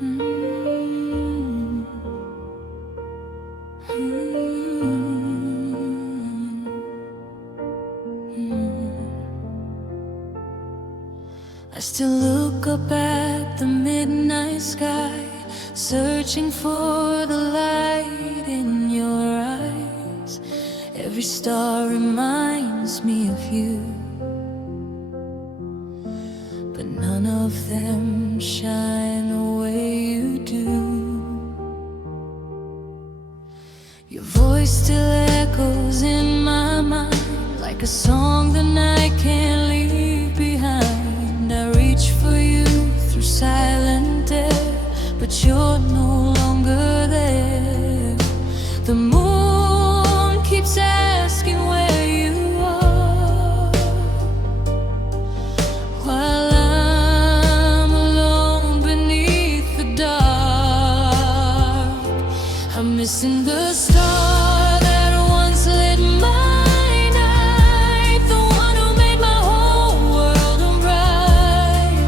Mm. I still look up at the midnight sky, searching for the light in your eyes. Every star reminds me of you, but none of them shine the way you do. Your voice still echoes in my mind, like a song the night can't leave behind. I reach for you through silent air, but you're no longer there. The moon keeps asking where you are, while I'm alone beneath the dark. I'm missing the star that once lit my night, the one who made my whole world bright.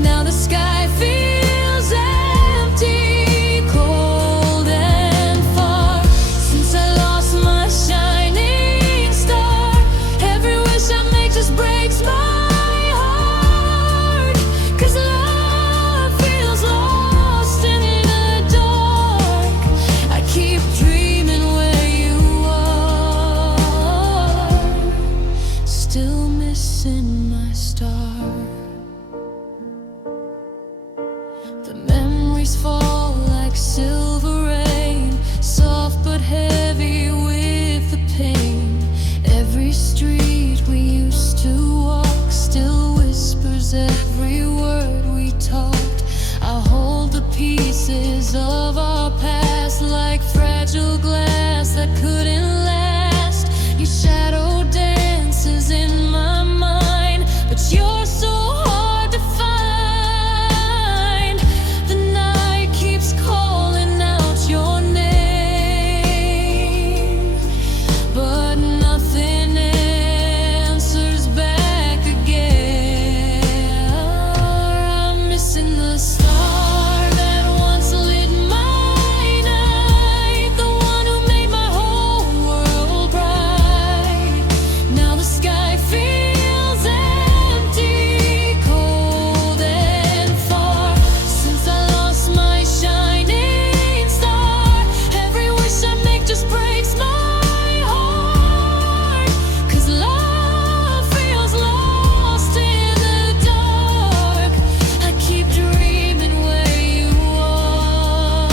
Now the sky feels empty, cold and far. Since I lost my shining star, every wish I make just breaks my heart. 'Cause love feels lost in the dark. I keep dreaming where you are, still missing my star. The memories fall like silver rain, soft but heavy with the pain. Every street we used to walk still whispers every word we talked. I hold the pieces of our past like fragile glass that couldn't last. Your shadow dances in my mind, but you're so hard to find. The night keeps calling out your name, but nothing answers back again. I'm missing the star that once lit my night, the one who made my whole world bright. Now the sky feels empty, cold and far. Since I lost my shining star, every wish I make just breaks my heart. 'Cause love feels lost in the dark. I keep dreaming where you are,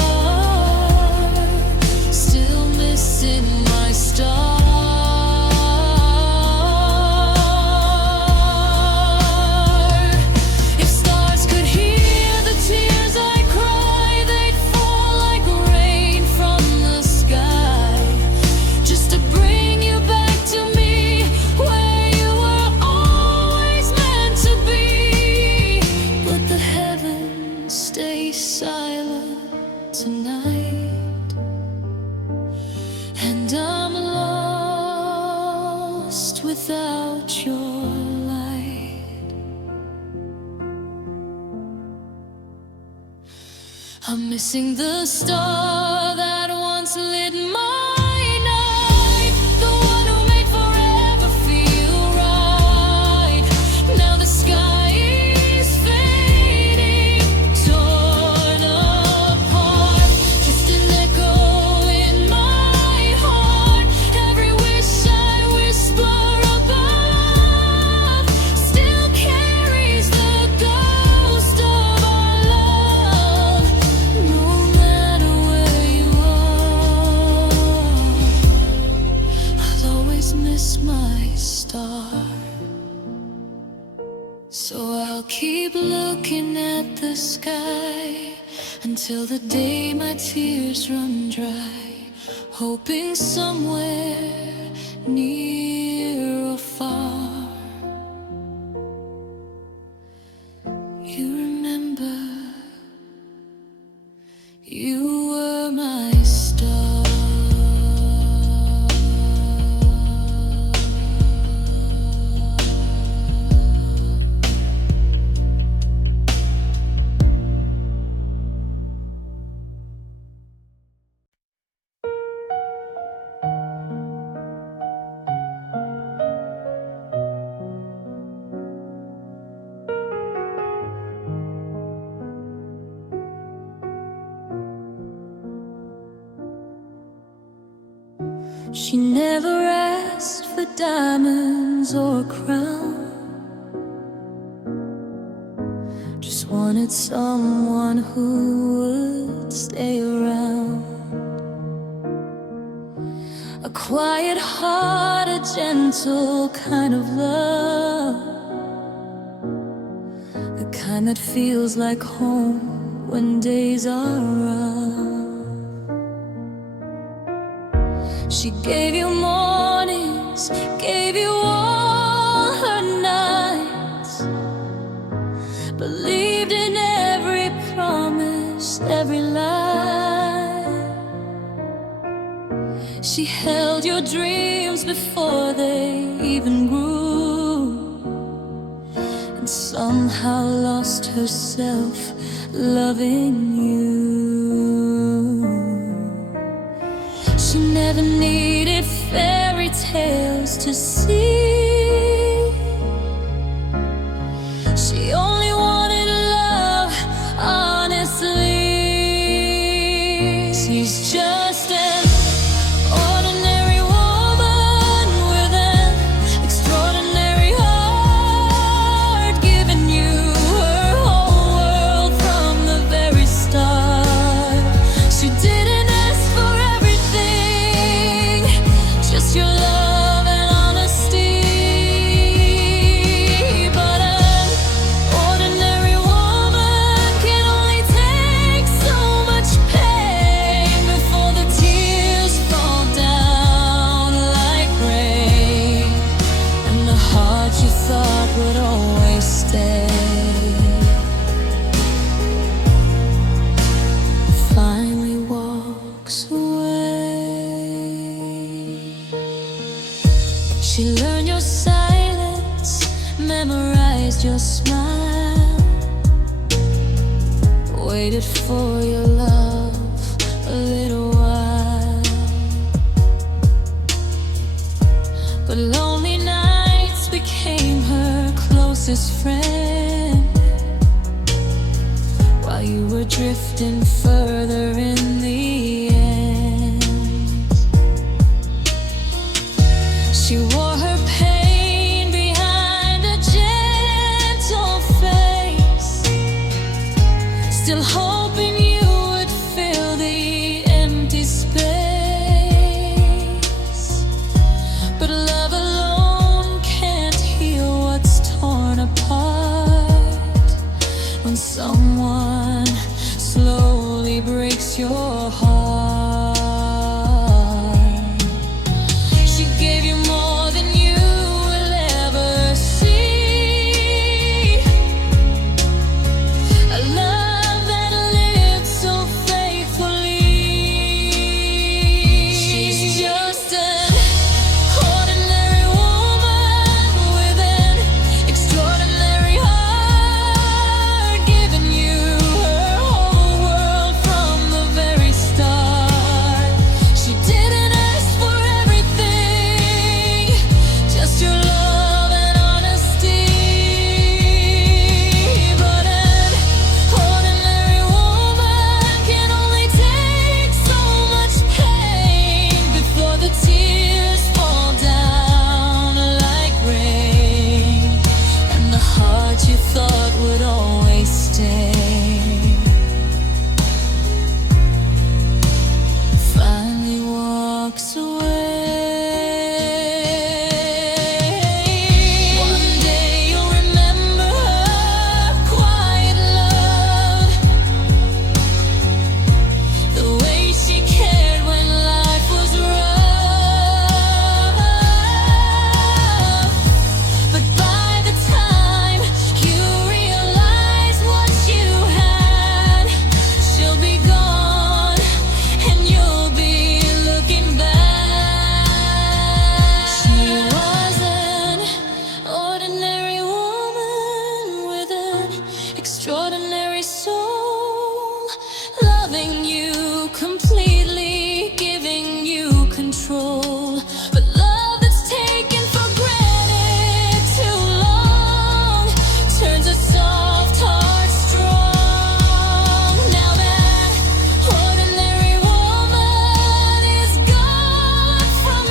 still missing my star. If stars could hear the tears I cry, they'd fall like rain from the sky, just to bring you back to me, where you were always meant to be. But the heavens stay silent tonight, and I'm lost without your light. I'm missing the star that once lit my night, the one who made forever feel right. Now the sky is fading, torn apart, just an echo in my heart. Every wish I whisper above still carries the ghost of our love. No matter where you are, I'll always miss my star. So I'll keep looking at the sky until the day my tears run dry, hoping somewhere near or far you remember you were my star. She never asked for diamonds or a crown, just wanted someone who would stay around. A quiet heart, a gentle kind of love, the kind that feels like home when days are rough. She gave you mornings, gave you all her nights, believed in every promise, every lie. She held your dreams before they even grew, and somehow lost herself loving you. She never needed fairy tales to see. She only wanted love, honestly. She's just an ordinary woman with an extraordinary heart, giving you her whole world from the very start. She didn't ask for everything, just your love and honesty. But an ordinary woman can only take so much pain before the tears fall down like rain, and the heart you thought would always stay finally walks away. She learned your silence, memorized your smile, waited for your love a little while. But lonely nights became her closest friend, while you were drifting further in the end. She wore her pain behind a gentle face, still hoping you would fill the empty space. But love alone can't heal what's torn apart, when someone slowly breaks your heart. She gave you more than you will ever see, a love that lived so faithfully. She's just an ordinary woman with an extraordinary heart, giving you her whole world from the very start. She didn't ask for everything, just your love and honesty. But an ordinary woman can only take so much pain before the tears fall down like rain, and the heart you thought would always stay finally walks away. One day you'll remember her quiet love, the way she cared when life was rough. But by the time you realize what you had, she'll be gone and you'll be looking back. She was an ordinary woman with an extraordinary soul, loving you completely, giving you control. But love that's taken for granted too long turns a soft heart strong. Now that ordinary woman is gone from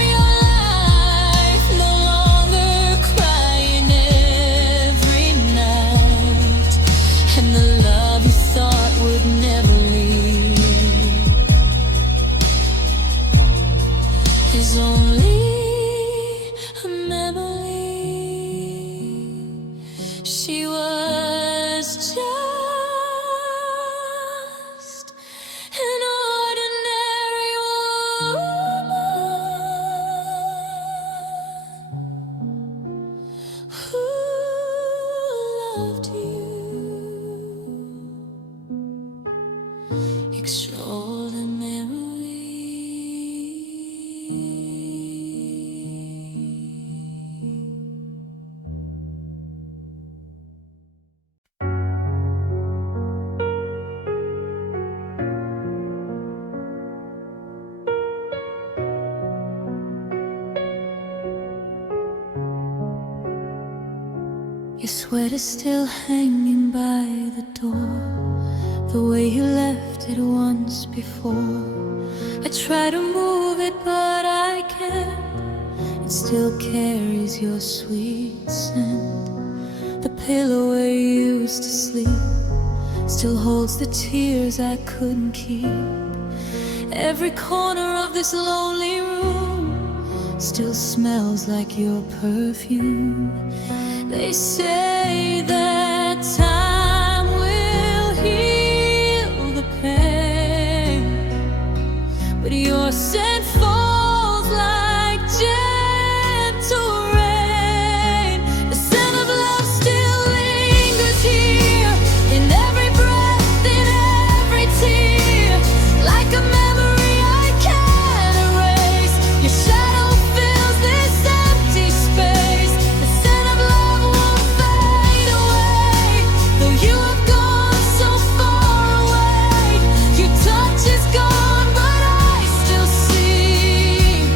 sweater still hanging by the door, the way you left it once before. I try to move it but I can't. It still carries your sweet scent. The pillow where you used to sleep still holds the tears I couldn't keep. Every corner of this lonely room still smells like your perfume. They say that time will heal the pain, but your scent falls like gentle rain. The scent of love still lingers here, in every breath, in every tear, like a memory I can't erase. Your shadow fills this empty space. The scent of love won't fade away, though you have gone so far away. Your touch is gone, but I still see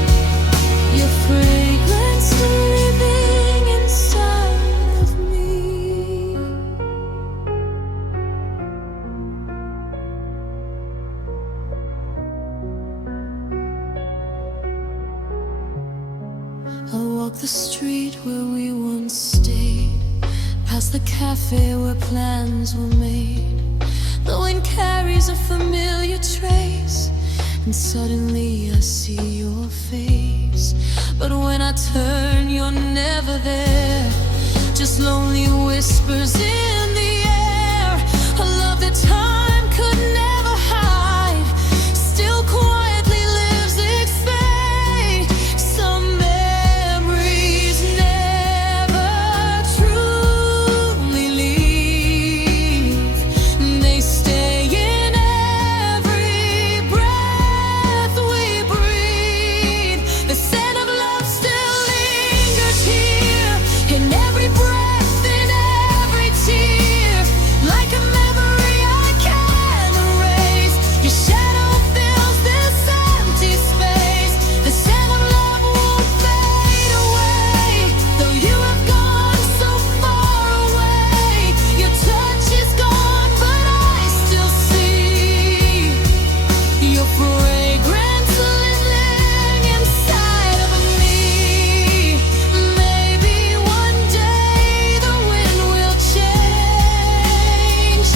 your fragrance living inside of me. I'll walk the street where we once stayed, past the cafe where plans were made. The wind carries a familiar trace, and suddenly I see your face. But when I turn, you're never there, just lonely whispers in the air. A love that time could never hide still quietly lives its fate. Some memories never truly leave. They stay in every breath we breathe. The scent of love still lingers here, in every breath, in every tear, like a memory I can't erase. Your shadow fills this empty space. The scent of love won't fade away, though you have gone so far away. Your touch is gone, but I still see your fragrance living inside of me. Maybe one day the wind will change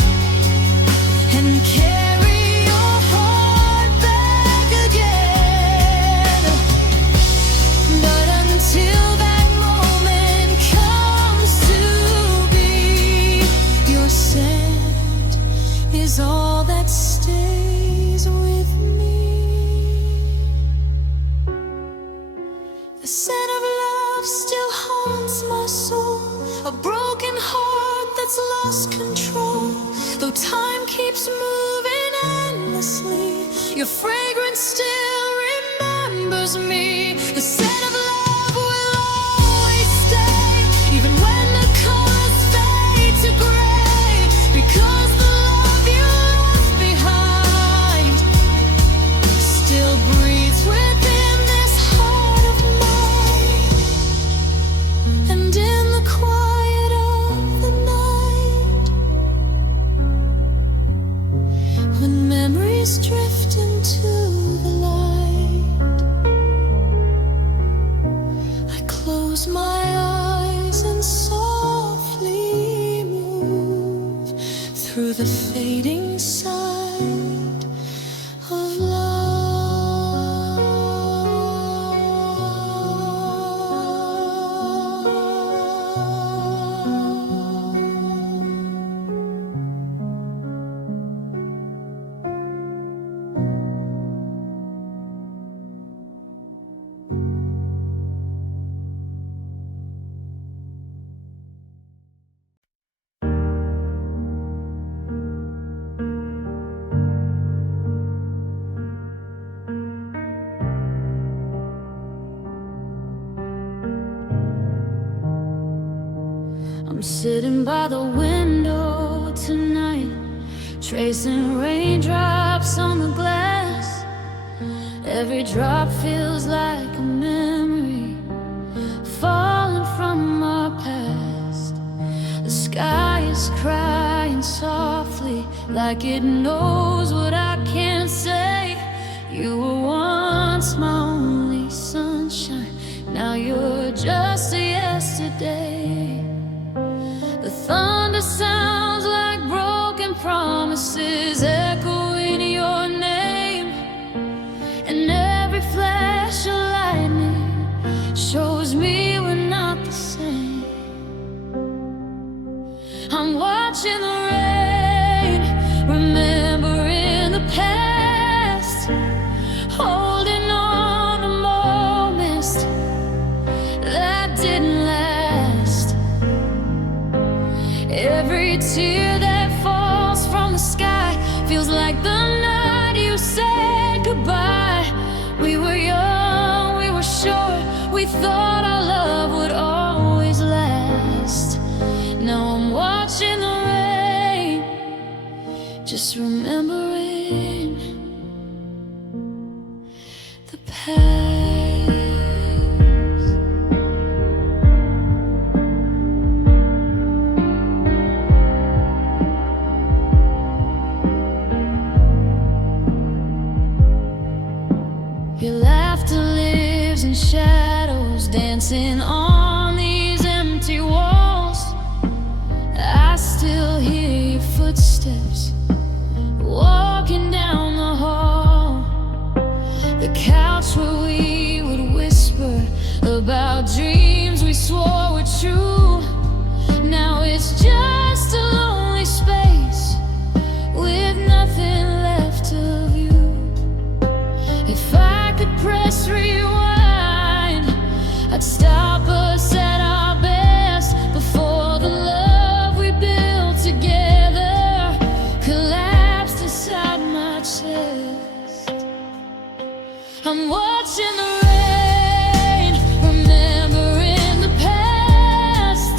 and carry your heart back again. But until that moment comes to be, your scent is all that stays with me. The scent of love still haunts my soul, a broken heart that's lost control. Though time keeps moving endlessly, your fragrance still remembers me. The scent of love will always stay, even when the colors fade to gray, because the love you left behind still breathes within this heart of mine. And in the quiet of the night, when memories drift into the light, I close my eyes and softly move through the fading sight of I'm sitting by the window tonight, tracing raindrops on the glass. Every drop feels like a memory falling from our past. The sky is crying softly, like it knows what I can't say. You were once my only sunshine, now you're just a yesterday. The thunder sounds like broken promises echoing your name, and every flash of lightning shows me we're not the same. I'm watching the rain, remembering the past, holding on to moments that didn't last. Every tear that falls from the sky feels like the night you said goodbye. We were young, we were sure, we thought our love would always last. Now I'm watching the rain, just remembering the past. Your laughter lives in shadows, dancing on these empty walls. I still hear your footsteps walking down the hall. The couch where we would whisper about dreams we swore were true. Now it's just a lonely space with nothing left of you. If I could press rewind, I'd stop us at our best before the love we built together collapsed inside my chest. I'm watching the rain, remembering the past,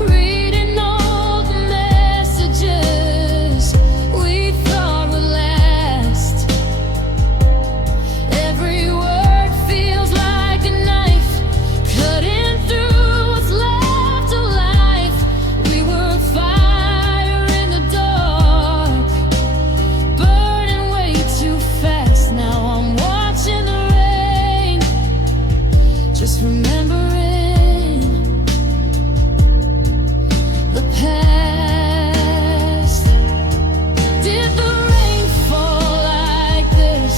reading all the messages we thought would last. Every word feels like a knife cutting through what's left of life. We were a fire in the dark, burning way too fast. Now I'm watching the rain, just remembering the past. Did the rain fall like this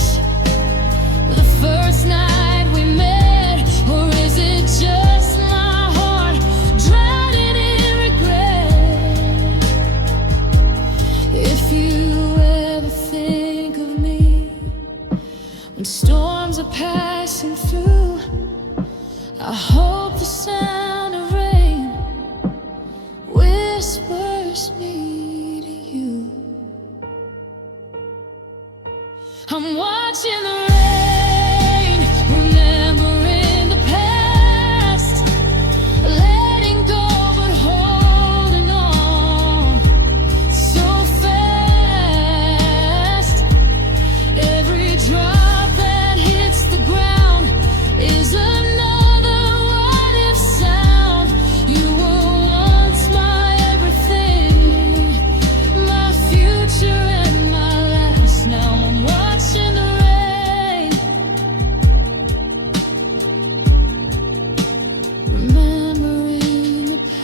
the first night we met, or is it just my heart drowning in regret? If you ever think of me when storms are passing through, I hope the sound of rain whispers me to you. I'm watching the rain, remembering the past, letting go but holding on so fast. Every drop that hits the ground is another what if sound. You were once my everything, my future and my last. Now I'm watching the rain, remembering the past.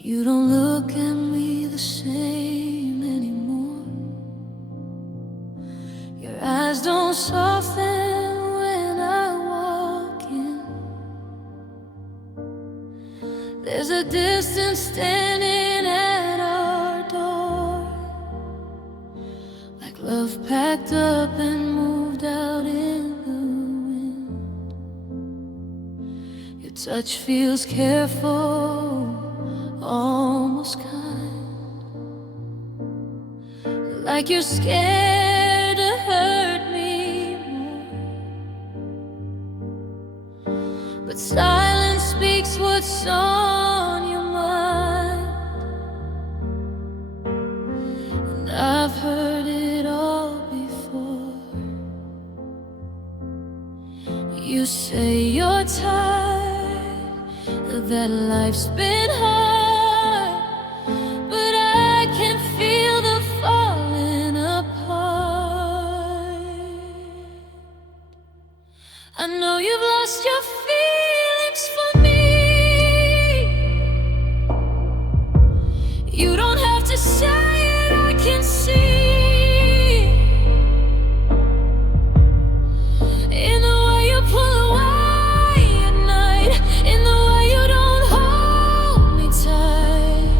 You don't look at me the same anymore. Your eyes don't soften when I walk in. There's a distance standing at our door, like love packed up and moved out in the wind. Your touch feels careful, almost kind, like you're scared to hurt me more. Silence speaks what's on your mind, and I've heard it all before. You say you're tired, that life's been hard, but I can feel the falling apart. I know you've lost your feelings for me. You don't have to say it, I can see. In the way you pull away at night, in the way you don't hold me tight.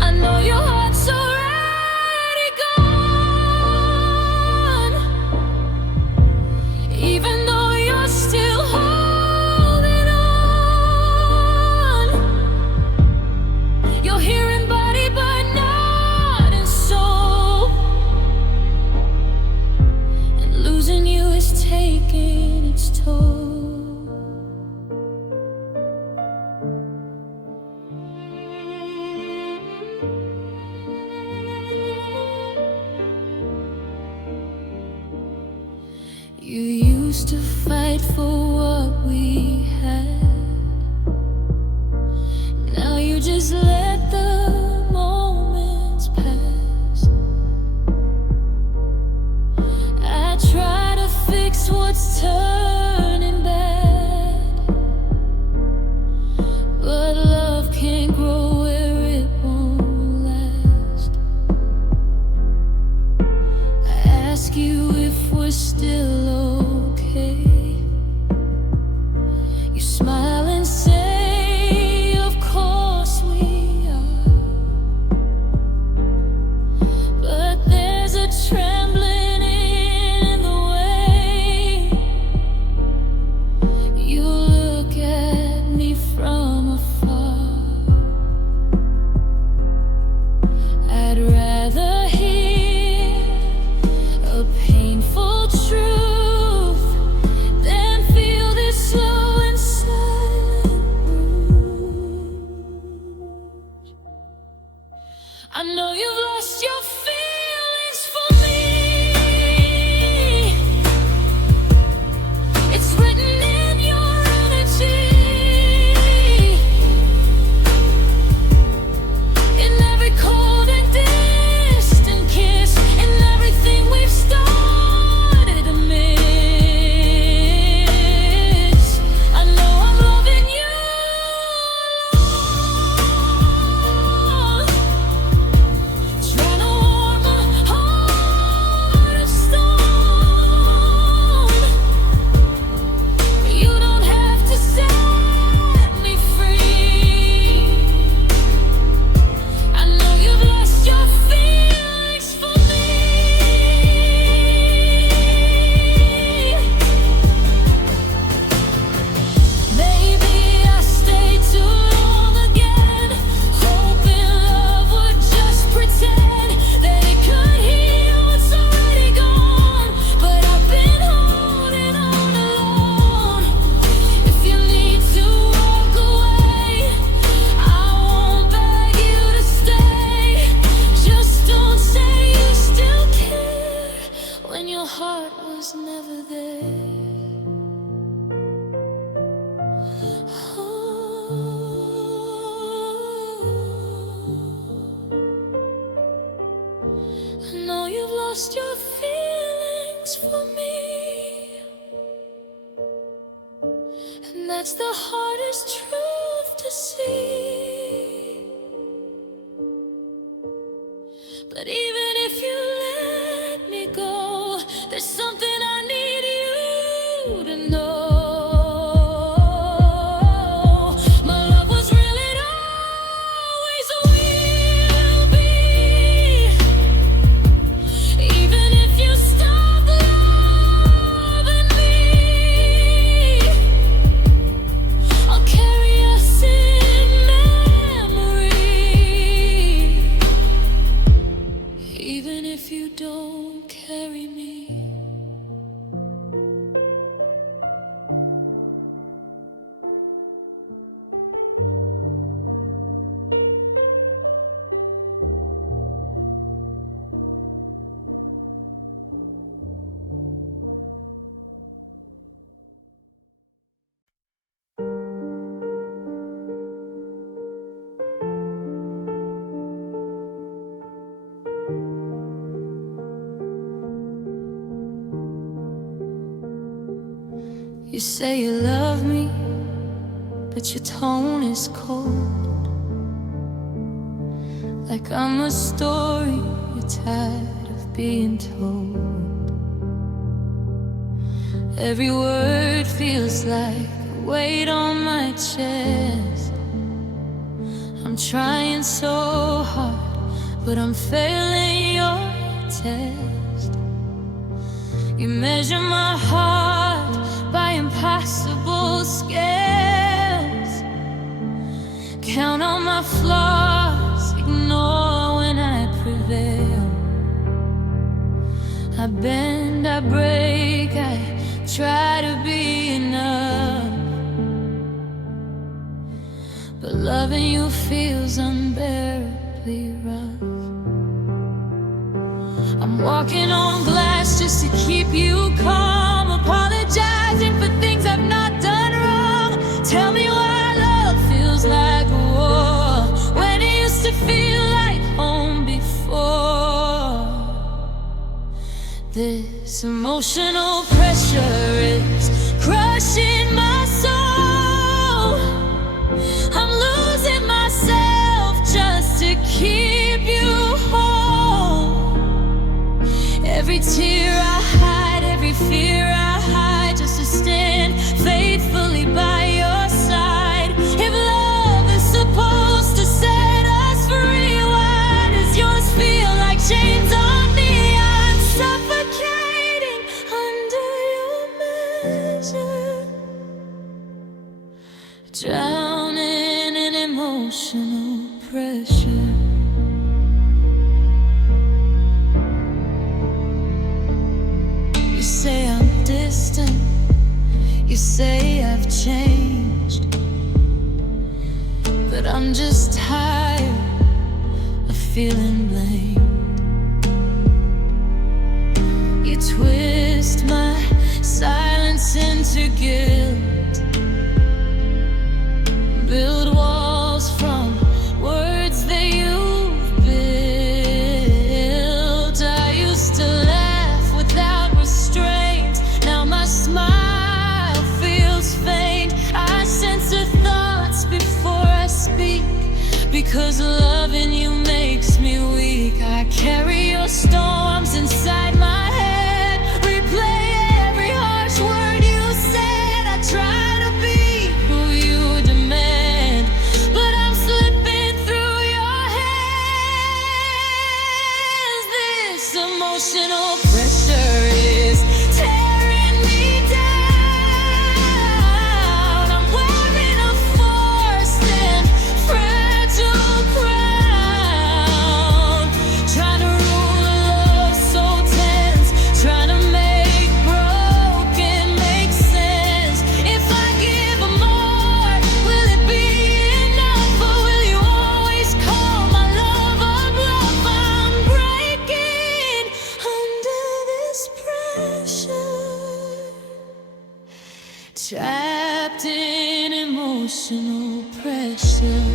I know your heart's already gone, even though you're still holding on. You're here in body but not in soul, and losing you is taking its toll. You used to fight for what we had. Now you just let the moments pass. I try to fix what's turning bad, but love can't grow where it won't last. I ask you if we're still okay. You smile and say, of course we are. But there's a trembling in the way you look at me from afar. I'd rather hear a painful truth than feel this slow and silent bruise. I know you've lost your feelings for me. It's written in your energy, in every cold and distant kiss, in everything we've started to miss. I know I'm loving you alone, trying to warm a heart of stone. You don't have to set me free. I know you've lost your feelings for me. Maybe I stayed too long again, hoping love would just pretend that it could heal what's already gone. But I've been holding on alone. If you need to walk away, I won't beg you to stay. Just don't say you still care when your heart was never there. I know you've lost your feelings for me, and that's the hardest truth to see. But even if you let me go, there's something I need you to know. My love was real, it always will be. Even if you stop loving me, I'll carry us in memory. You say you love me, but your tone is cold, like I'm a story you're tired of being told. Every word feels like a weight on my chest. I'm trying so hard, but I'm failing your test. You measure my heart by impossible scales. Count on my flaws, ignore when I prevail. I bend, I break, I try to be enough, but loving you feels unbearably rough. I'm walking on glass just to keep you calm, apologizing for things I've not done wrong. Tell me why love feels like a war, when it used to feel like home before. This emotional pressure is crushing my soul. I'm losing myself just to keep you whole. Every tear I hide, every fear I hide, just to stand faithfully by your side. If love is supposed to set us free, why does yours feel like chains on me? I'm suffocating under your measure, drowning in emotional pressure. You say I'm distant, you say I've changed, but I'm just tired of feeling blamed. You twist my silence into guilt, build walls from words that you've built. I used to laugh without restraint, now my smile feels faint. I censor thoughts before I speak, because loving you makes me weak. I carry your storms inside my head, replay every harsh word you said. I try to be who you demand, but I'm slipping through your hands. This emotional pressure is tearing me down. I'm wearing a forced and fragile crown, trying to rule a love so tense, trying to make broken make sense. If I give more, will it be enough, or will you always call my love a bluff? I'm breaking under this pressure, trapped in emotional pressure.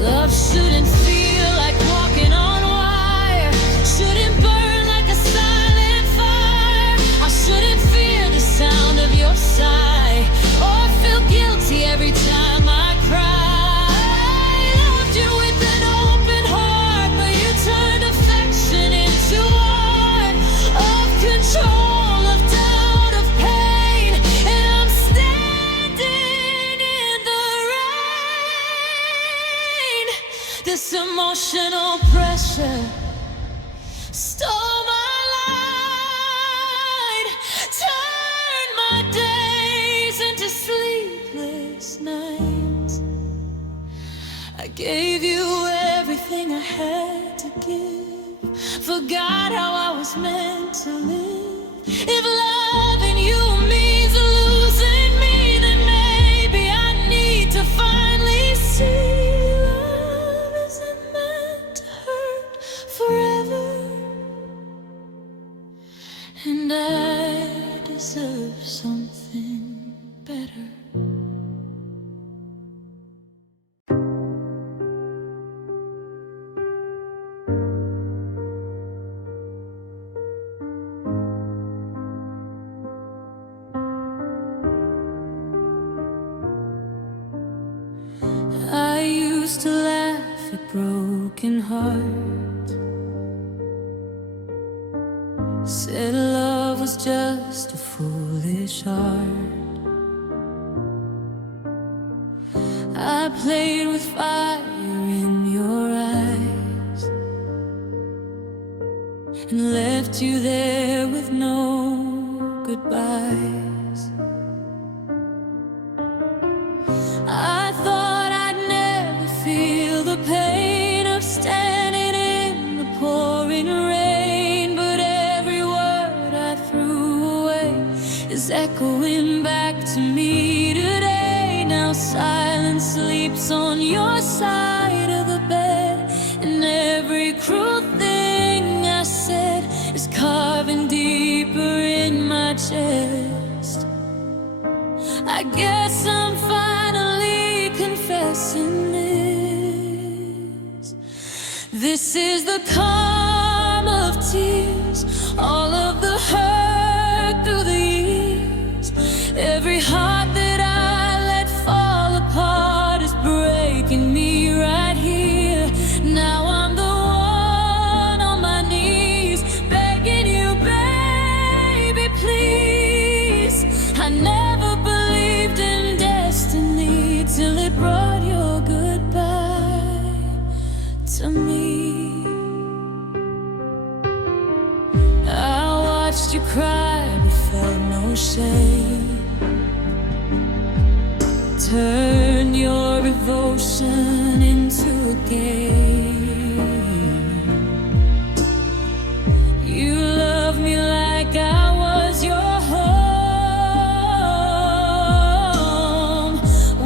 Love shouldn't feel like walking on wire, shouldn't burn like a silent fire. I shouldn't fear the sound of your sigh, or feel guilty every time I cry. I loved you with an open heart, but you turned affection into art of control, of doubt, of pain. And I'm standing in the rain. This emotional pressure stole my light, turned my days into sleepless nights. I gave you everything I had to give, forgot how I was meant to live. If loving you means losing me, then maybe I need to finally see love isn't meant to hurt forever, and I deserve something better. broken heart. Said love was just a foolish art. I played with fire in your eyes and left you there with no goodbyes. I thought I'd never feel the pain of standing in the pouring rain, but every word I threw away is echoing back to me today. Now silence sleeps on your side of the bed, and every cruel thing I said is carving deeper in my chest. I guess I'm finally confessing this. This is the calm of tears, all of the hurt through the years. Every heart that I let fall apart is breaking me right here. Now I'm the one on my knees, begging you, baby, please. I never believed in destiny till it brought your goodbye to me. I watched you cry but felt no shame. Turn your devotion into a game. You love me like I was your home,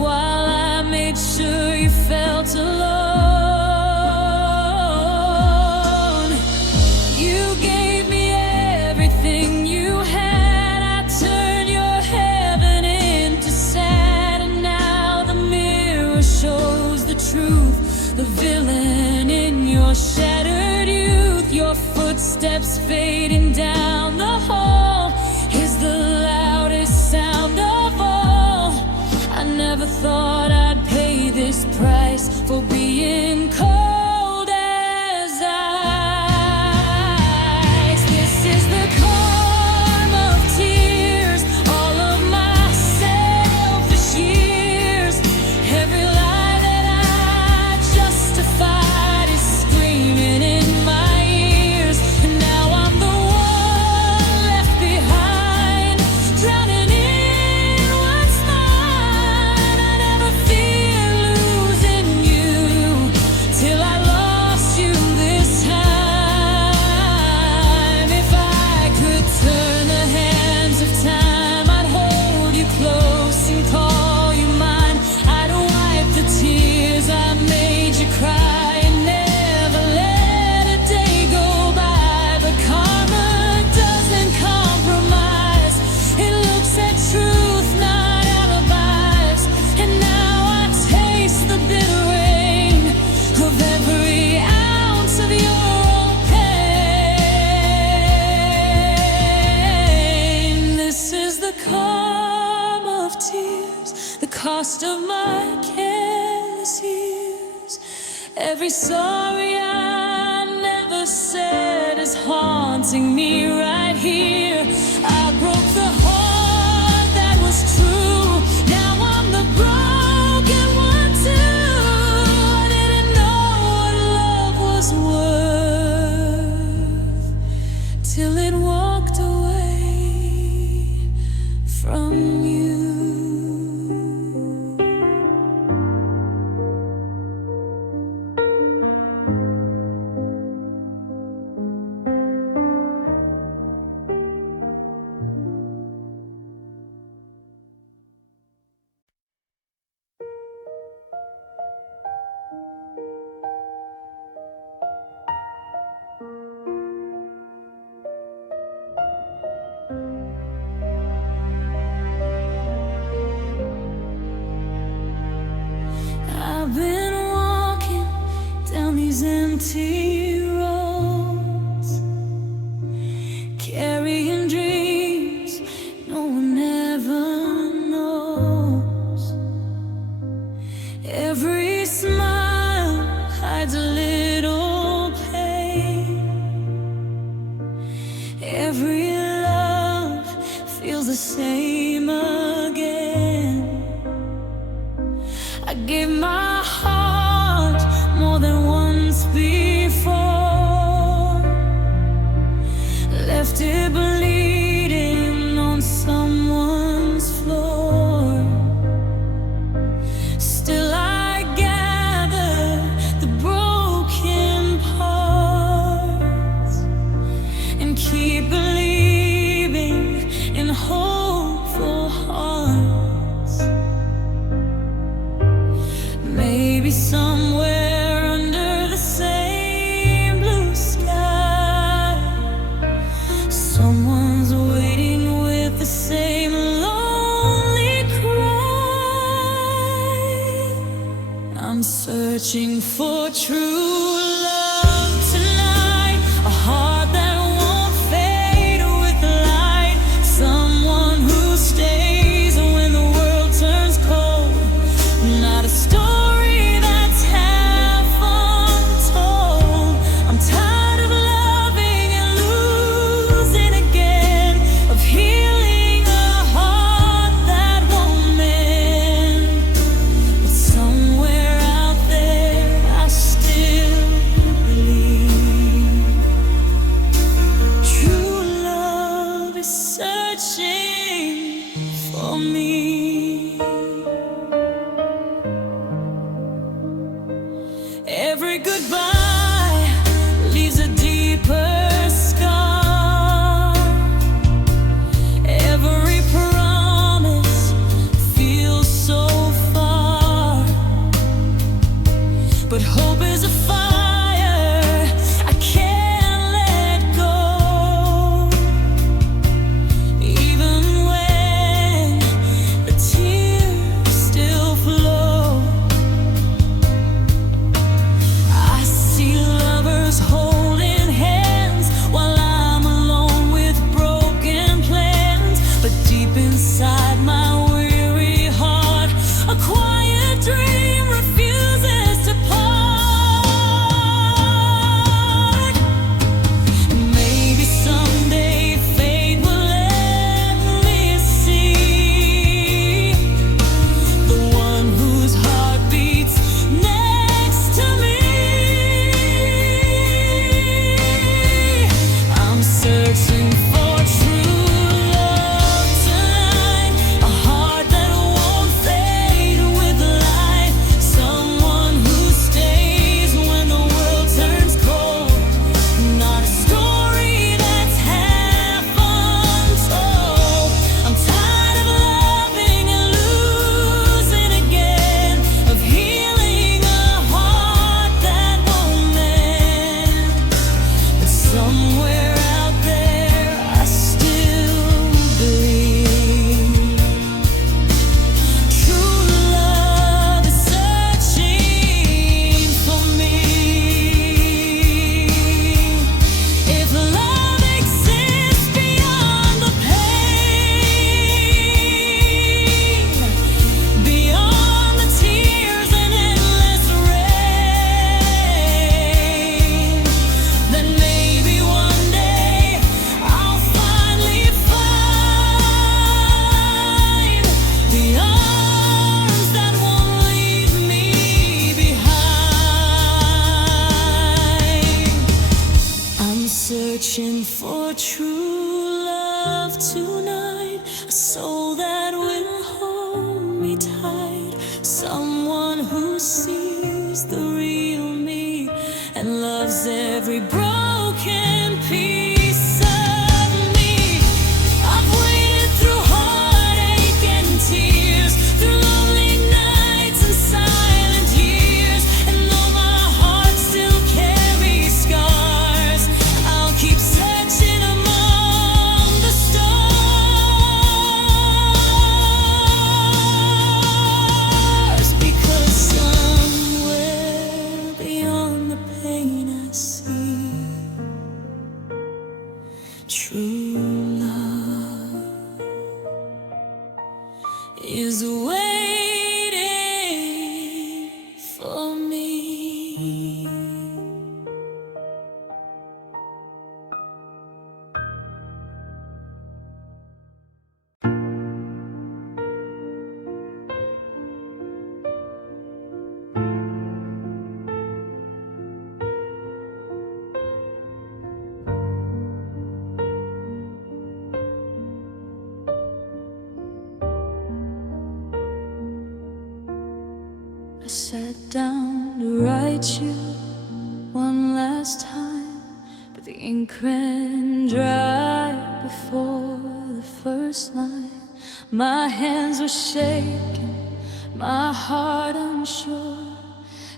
while I made sure you felt alone. You gave me everything you had. I turned your heaven into sand, and now the mirror shows the truth. The villain in your shattered youth, your footsteps fading down the hall is the loudest sound of all. I never thought I'd pay this price for being cold as ice. This is the calm of tears, all of my selfish years. Every lie that I justified is screaming in my ears. And now I'm the one left behind, drowning in what's mine. I never fear losing you till I lost you this time. If I could turn the hands of time, I'd hold you close and call you mine. I'd wipe the tears I made you cry and never let a day go by. But karma doesn't compromise, it looks at truth, not alibis. And now I taste the bitter rain of every ounce of your own pain. This is the calm of tears, the cost of my careless years. Every sorry I never said is haunting me right here. I broke the heart that was true. Now I'm the broken one too. I didn't know what love was worth till it walked away from you. I've been walking down these empty roads, carrying dreams no one ever knows. Every smile hides a little every love feels the same again. I gave my heart more than once before, left it bleeding on someone's floor. Still I gather the broken parts and keep believing in hopeful hearts. Maybe somewhere under the same blue sky, someone's waiting with the same lonely cry. I'm searching for true love tonight, a heart that won't fade with the light, someone who stays when the world turns cold, not a story that's half untold. I'm tired of loving and losing again, of healing a heart that won't mend. But somewhere out there I still believe true love is searching for me. Every goodbye leaves a deeper scar. Every promise feels so far, but hope is a fire I can't let go. Even when the tears still flow, I see lovers holding hands while I'm alone with broken plans. But deep inside my weary heart, a quiet dream refuses to part. Maybe someday fate will let me see the one whose heart beats next to me. I'm searching for true love tonight, a heart that won't fade with light, someone who stays when the world turns cold, not a story that's half untold. I'm tired of loving and losing again, of healing a heart that won't mend. But somewhere out there I still believe true love is searching for me. If love exists beyond the pain, beyond the tears and endless rain, then maybe one day I'll finally find the arms that won't leave me behind. I'm searching for true love tonight, a soul that will hold me tight, someone who sees the real me and loves every broken piece of me. I've waited through heartache and tears, through lonely nights and silent years, and though my heart still carries scars, I'll keep searching among the stars, because somewhere beyond the pain I see true love is waiting for me. I sat down to write you one last time, but the ink ran dry before the first line. My hands were shaking, my heart unsure.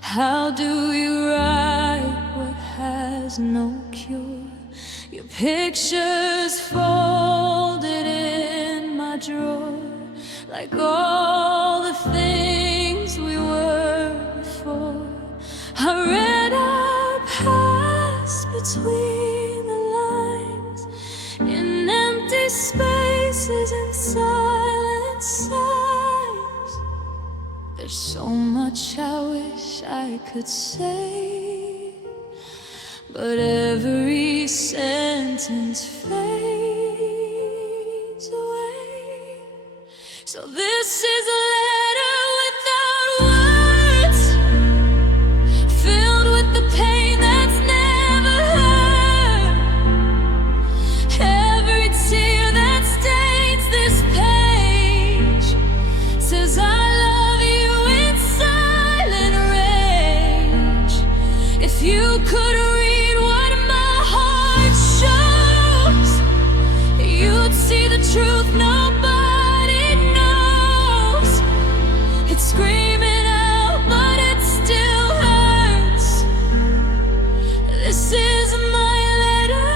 How do you write what has no cure? Your pictures folded in my drawer, like all the things we were before. I read our past between the lines, in empty spaces and silent sighs. There's so much I wish I could say, but every sentence fades away. So this is a letter without words, filled with the pain that's never heard. Every tear that stains this page says I love you in silent rage. If you could read what my heart shows, you'd see the truth nobody knows. It's screaming out, but it still hurts. This is my letter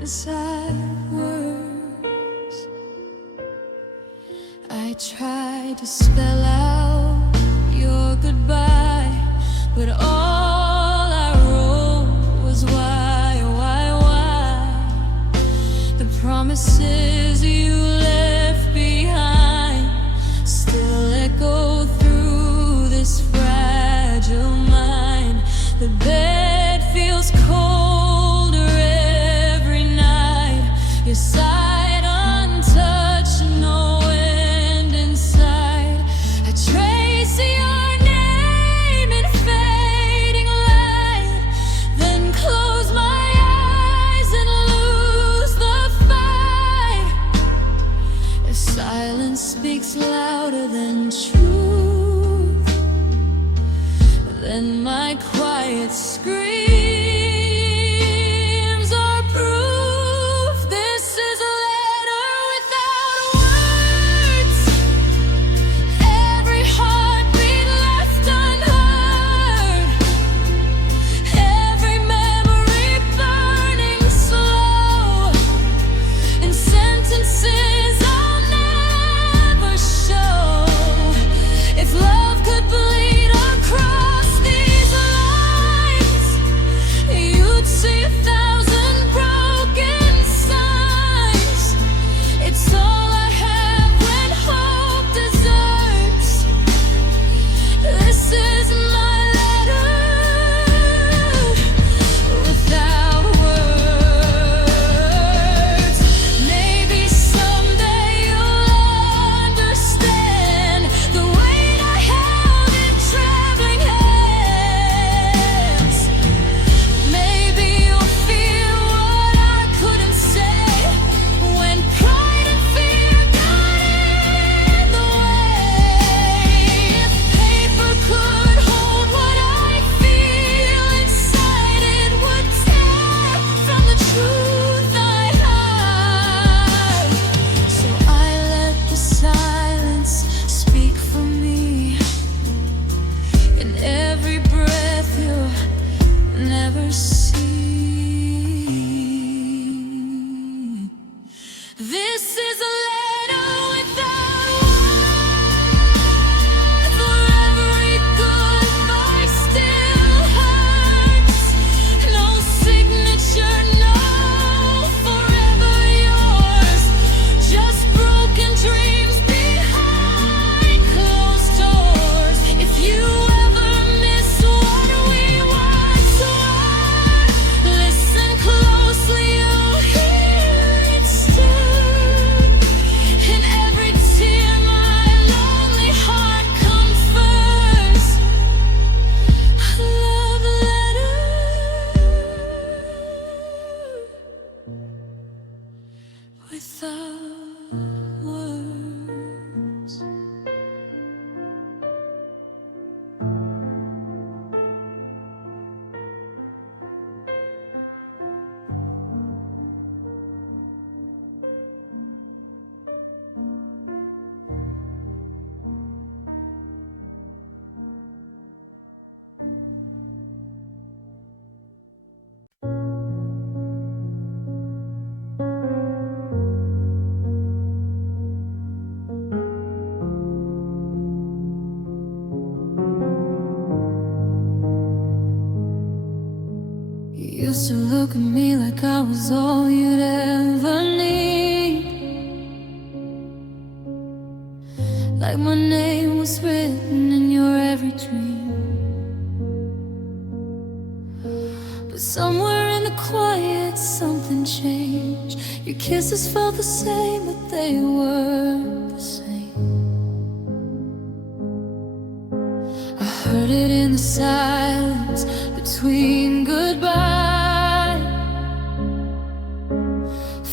inside words. I tried to spell out your goodbye, but all I wrote was why. The promises you left behind still echo through this fragile mind. The bed feels colder every night. Your side untouched, no end in sight. I trace your name in fading light, then close my eyes and lose the fight. If silence speaks louder than truth, then my quiet screams are proof. This is a letter without words, every heartbeat left unheard, every memory burning slow, in sentences I'll never show. If love could bleed across these lines, you'd see 1,000 broken signs. It's all I have when hope deserts. This is my letter without words. Maybe someday you'll understand the weight I held in trembling hands. Maybe you'll feel what I couldn't say when pride and fear got in the way. If paper could hold what I feel inside, it would take from the truth I hide. So I let the silence speak for me. In every breath you'll never see. This is a letter without words, for every goodbye still hurts. No signature, no forever yours, just broken dreams behind closed doors. If you ever miss what we once were, listen closely, you'll hear it still. In every tear my lonely heart confers. A love letter without words. look at me like I was all you'd ever need, like my name was written in your every dream. But somewhere in the quiet something changed. Your kisses felt the same, but they weren't the same. I heard it in the silence between goodbye,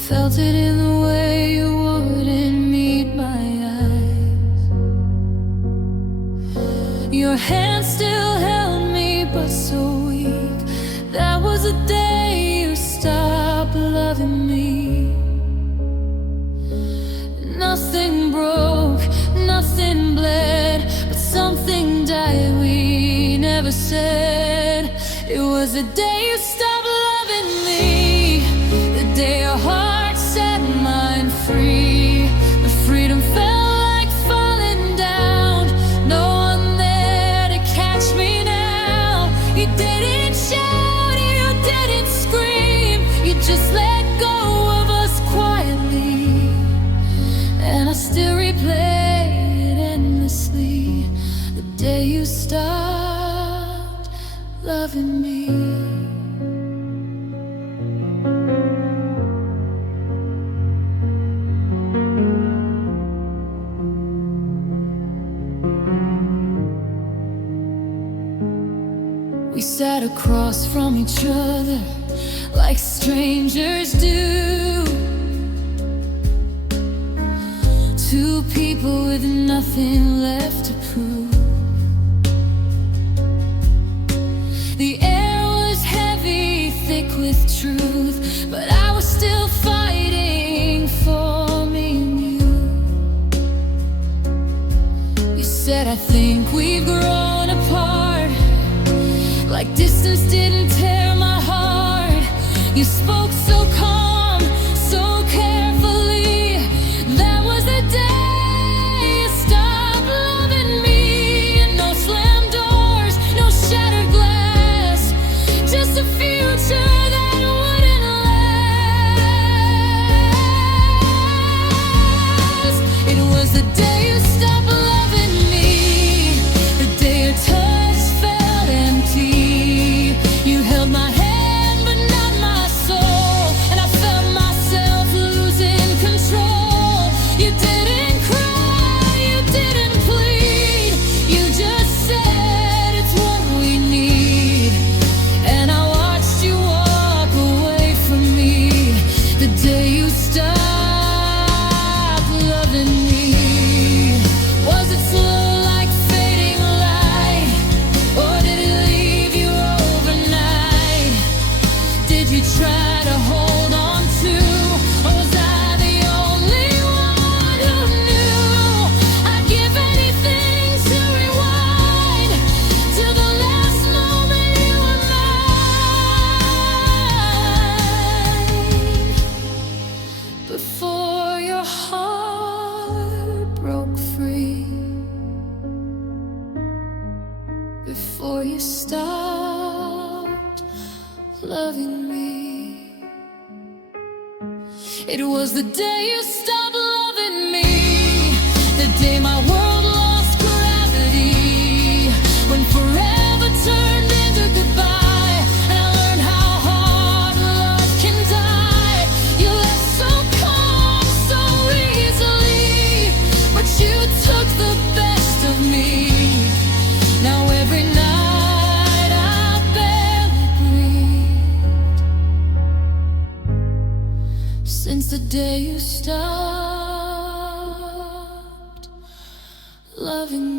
felt it in the way you wouldn't meet my eyes. Your hand still held me, but so weak. That was the day you stopped loving me. Nothing broke, nothing bled, but something died we never said. It was the day you stopped loving me, the day your heart set mine free. The freedom felt like falling down, no one there to catch me now. You didn't shout, you didn't scream, you just let go of us quietly. And I still replay it endlessly, the day you stopped loving me. We sat across from each other like strangers do, two people with nothing left to prove. The air was heavy, thick with truth, but I was still fighting for me and you. You said, I think we've grown apart, like distance didn't tear my heart. You spoke so calm, so carefully. That was the day you stopped loving me. And no slammed doors, no shattered glass, just a future that wouldn't last. It was the day you stopped loving me, the day your touch felt empty. You held my hand but not my soul, and I felt myself losing control. You didn't cry, you didn't plead, you just said it's what we need. And I watched you walk away from me, the day you stopped loving me. Was it slow like fading light, or did it leave you overnight? Did you try to hold on to, or was I the only one who knew? I'd give anything to rewind till the last moment you were mine, before your heart broke free, before you stopped loving me. It was the day you stopped loving me, the day my world lost gravity, when forever turned into goodbye, and I learned how hard love can die. You left so calm, so easily, but you took the best of me. Now every night I barely breathe, since the day you stopped loving me.